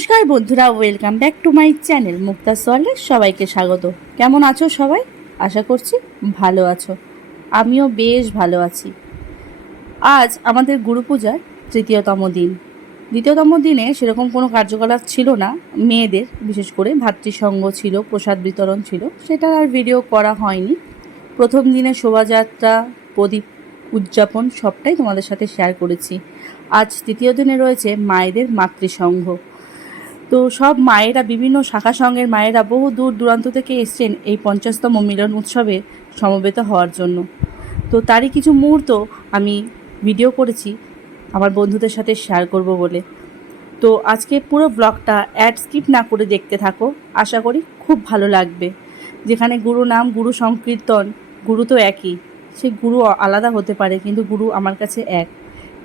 নমস্কার বন্ধুরা welcome back to my channel Mukta সোয়ালে সবাইকে স্বাগত। কেমন আছো সবাই? আশা করছি ভালো আছো। আমিও বেশ ভালো আছি। আজ আমাদের গুরু পূজার তৃতীয়তম দিন। দ্বিতীয়তম দিনে সেরকম কোনো কার্যকলাপ ছিল না, মেয়েদের, বিশেষ করে ভাতৃসঙ্গ ছিল, প্রসাদ বিতরণ ছিল সেটা আর ভিডিও করা হয়নি। প্রথম দিনে শোভাযাত্রা, প্রদীপ উদযাপন সবটাই তোমাদের সাথে শেয়ার করেছি। আজ তৃতীয় দিনে রয়েছে মায়েদের মাতৃসংঘ তো সব মায়েরা, বিভিন্ন শাখা সংঘের মায়েরা বহু দূর দূরান্ত থেকে এসছেন এই পঞ্চাশতম মিলন উৎসবে সমবেত হওয়ার জন্য। তো তারই কিছু মুহূর্ত আমি ভিডিও করেছি, আমার বন্ধুদের সাথে শেয়ার করব বলে। তো আজকে পুরো ব্লগটা অ্যাড স্কিপ না করে দেখতে থাকো, আশা করি খুব ভালো লাগবে। যেখানে গুরু নাম, গুরু সংকীর্তন, গুরু তো একই, সে গুরু আলাদা হতে পারে, কিন্তু গুরু আমার কাছে এক।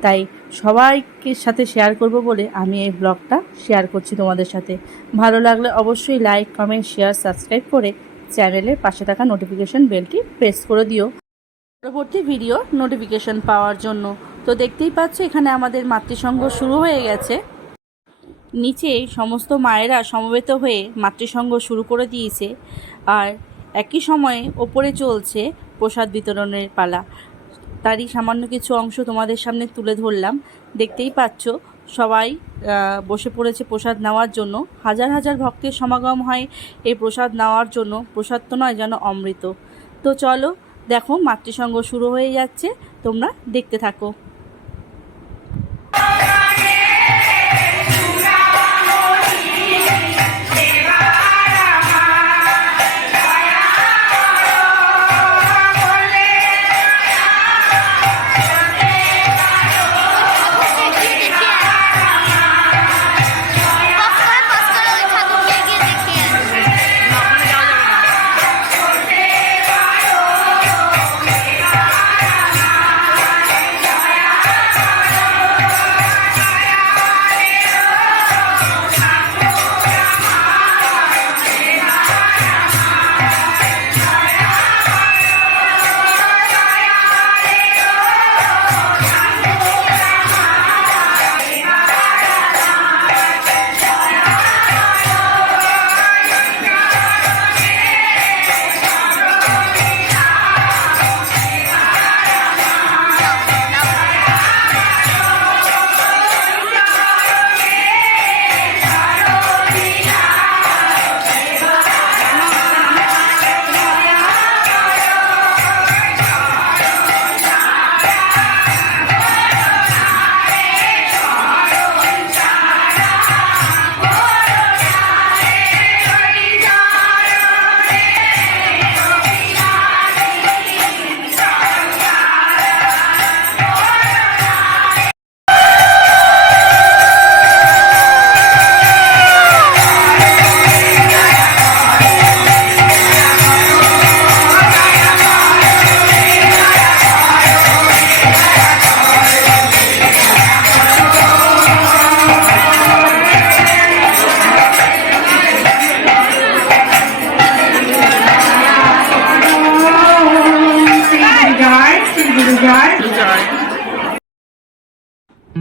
তাই সবাইকে সাথে শেয়ার করব বলে আমি এই ব্লগটা শেয়ার করছি তোমাদের সাথে। ভালো লাগলে অবশ্যই লাইক কমেন্ট শেয়ার সাবস্ক্রাইব করে চ্যানেলের পাশে থাকা নোটিফিকেশন বেলটি প্রেস করে দিও। পরবর্তী ভিডিও নোটিফিকেশন পাওয়ার জন্য। তো দেখতেই পাচ্ছ এখানে আমাদের মাতৃসংঘ শুরু হয়ে গেছে। নিচে সমস্ত মায়েরা সমবেত হয়ে মাতৃসংঘ শুরু করে দিয়েছে। আর একই সময়ে ওপরে চলছে প্রসাদ বিতরণের পালা। তারই সামান্য কিছু অংশ তোমাদের সামনে তুলে ধরলাম। দেখতেই পাচ্ছ, সবাই বসে পড়েছে প্রসাদ নেওয়ার জন্য। হাজার হাজার ভক্তের সমাগম হয় এই প্রসাদ নেওয়ার জন্য। প্রসাদ তো নয় যেন অমৃত। তো চলো, দেখো মাতৃসঙ্গ শুরু হয়ে যাচ্ছে। তোমরা দেখতে থাকো।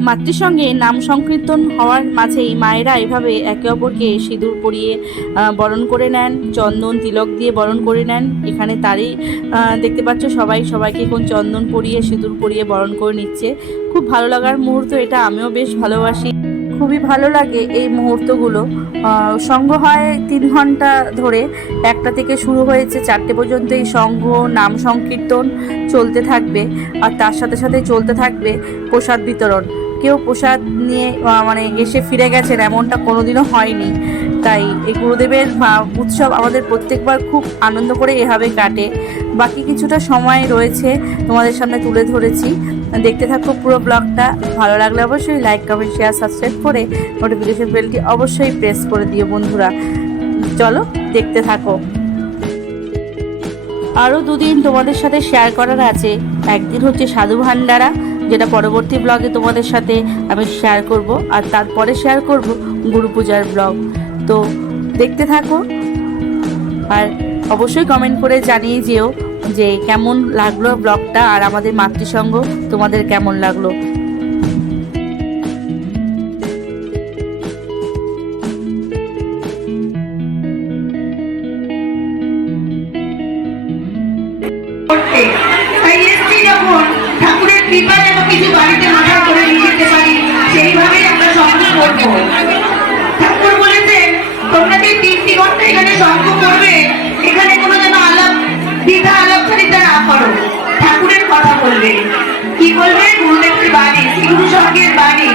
মাতৃসঙ্গে নাম সংকীর্তন হওয়ার মাঝেই মায়েরা এভাবে একে অপরকে সিঁদুর পরিয়ে বরণ করে নেন, চন্দন তিলক দিয়ে বরণ করে নেন। এখানে তারই দেখতে পাচ্ছ সবাই, সবাইকে এখন চন্দন পরিয়ে, সিঁদুর পরিয়ে বরণ করে নিচ্ছে। খুব ভালো লাগার মুহূর্ত এটা, আমিও বেশ ভালোবাসি। খুবই ভালো লাগে এই মুহূর্তগুলো। সঙ্গ হয় তিন ঘণ্টা ধরে, একটা থেকে শুরু হয়েছে চারটে পর্যন্ত এই সঙ্গ, নাম সংকীর্তন চলতে থাকবে। আর তার সাথে সাথে চলতে থাকবে প্রসাদ বিতরণ। কেউ প্রসাদ নিয়ে মানে এসে ফিরে গেছেন এমনটা কোনোদিনও হয়নি। তাই এই গুরুদেবের উৎসব আমাদের প্রত্যেকবার খুব আনন্দ করে এভাবে কাটে। বাকি কিছুটা সময় রয়েছে, তোমাদের সামনে তুলে ধরেছি। দেখতে থাকো পুরো ব্লগটা। ভালো লাগলে অবশ্যই লাইক, কমেন্ট শেয়ার সাবস্ক্রাইব করে নোটিফিকেশন বেলটি অবশ্যই প্রেস করে দিও বন্ধুরা। চলো দেখতে থাকো। আরও দুদিন তোমাদের সাথে শেয়ার করার আছে। একদিন হচ্ছে সাধু ভান্ডারা যেটা পরবর্তী ব্লগে তোমাদের সাথে আমি শেয়ার করব। আর তারপরে শেয়ার করব গুরু পূজার ব্লগ তো দেখতে থাকো। আর অবশ্যই কমেন্ট করে জানিয়ে যেও যে কেমন লাগল ব্লগটা আর আমাদের মাতৃসঙ্গ তোমাদের কেমন লাগল। এখানে সঙ্গ করবে। এখানে কোনো যেন আলাপ, দ্বিধা আলাপচারিতা না করো। ঠাকুরের কথা বলবে। কি বলবে? গুরুদেবের বাণী গুরু সঙ্গের বাণী।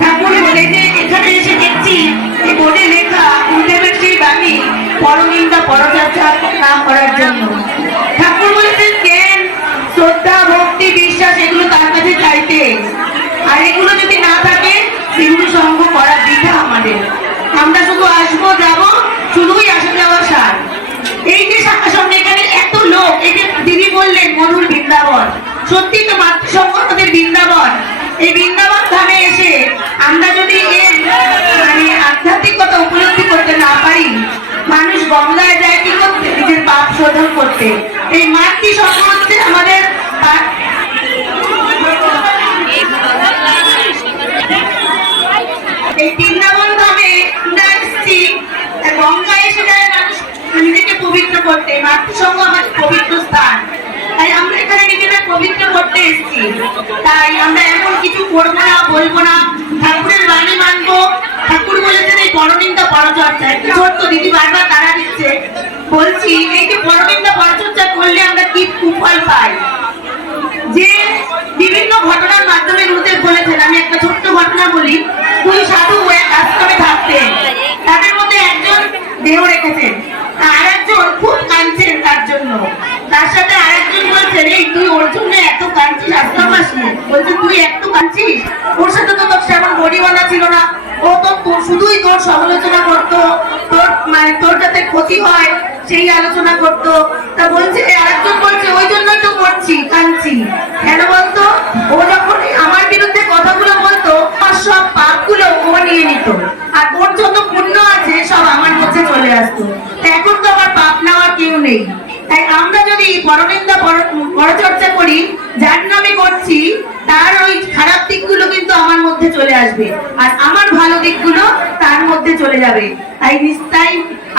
ঠাকুর বলে যে, এখানে এসে দেখছি যে বোর্ডে লেখা গুরুদেবের সেই বাণী, পরনিন্দা পরচর্চা না করার জন্য। বৃন্দাবন। সত্যি তো মাতৃসংঘ আমাদের বৃন্দাবন। এই বৃন্দাবন ধামে এসে আমরা যদি মানে আধ্যাত্মিকতা উপলব্ধি করতে না পারি, মানুষ গঙ্গায় যায় কি করতে? নিজের পাপ শোধন করতে। এই মাতৃসংঘ হচ্ছে আমাদের পা- এই বৃন্দাবন ধামে আমরা এসেছি আর গঙ্গা এসে যায় মানুষ নিজেকে পবিত্র করতে মাতৃসঙ্গ আমাদের পবিত্র স্থান তাই আমরা এখানে নিজেদের পবিত্র করতে এসেছি তাই আমরা এমন কিছু করব না, বলব না। ঠাকুরের বাণী মানবো। ঠাকুর বলেছেন এই পরনিন্দা পরচর্চা একটু ছোট্ট দিদি বারবার তারা দিচ্ছে। বলছি, এই যে পরনিন্দা পরচর্চা করলে আমরা কি কুফল পাই? যে বিভিন্ন ঘটনার মাধ্যমে গুরুদেব বলেছেন, আমি একটা ছোট্ট ঘটনা বলি। দুই সাধু এক আশ্রমে থাকতেন। তাদের মধ্যে একজন দেহ রেখেছেন। আর একজন খুব কাঁদছেন তার জন্য তার সাথে আরেকজন বলছেন এই তুই ওর জন্য এত কাঁদছিস আশ্রম আসলি বলছে তুই এত কাঁদছিস ওর সাথে তো তোর সেমন বডিওয়ালা ছিল না ও তো তোর- সমালোচনা করতো, তোর মানে তোর যাতে ক্ষতি হয়, সেই আলোচনা করতো। তা বলছে, আরেকজন বলছে, ওই জন্যই তো করছি, কাঁদছি। কেন বলতো? ও যখন আমার বিরুদ্ধে কথাগুলো বলতো, আমার সব পাপগুলো ও নিয়ে নিত। আর ওর যত পুণ্য আছে, সব আমার মধ্যে চলে আসতো। এখন তো আমার পাপ নেওয়ার কেউ নেই। তাই আমরা যদি পরনিন্দা পরচর্চা করি, যার নামে করছি, তার ওই খারাপ দিকগুলো কিন্তু আমার মধ্যে চলে আসবে। ভালো দিকগুলো তার মধ্যে চলে যাবে। তাই তাই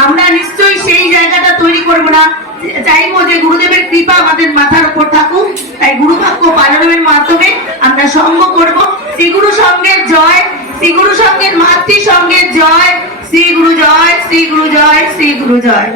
আমরা নিশ্চয়ই সেই জায়গাটা তৈরি করব না। চাইব যে গুরুদেবের কৃপা আমাদের মাথার উপর থাকুক। তাই গুরু ভাগ্য পালনের মাধ্যমে আমরা সঙ্গ করব। শ্রী গুরু সঙ্গের জয় শ্রী গুরু সঙ্গের মাতৃ সঙ্গের জয় শ্রী গুরু জয় শ্রী গুরু জয় শ্রী গুরু জয়।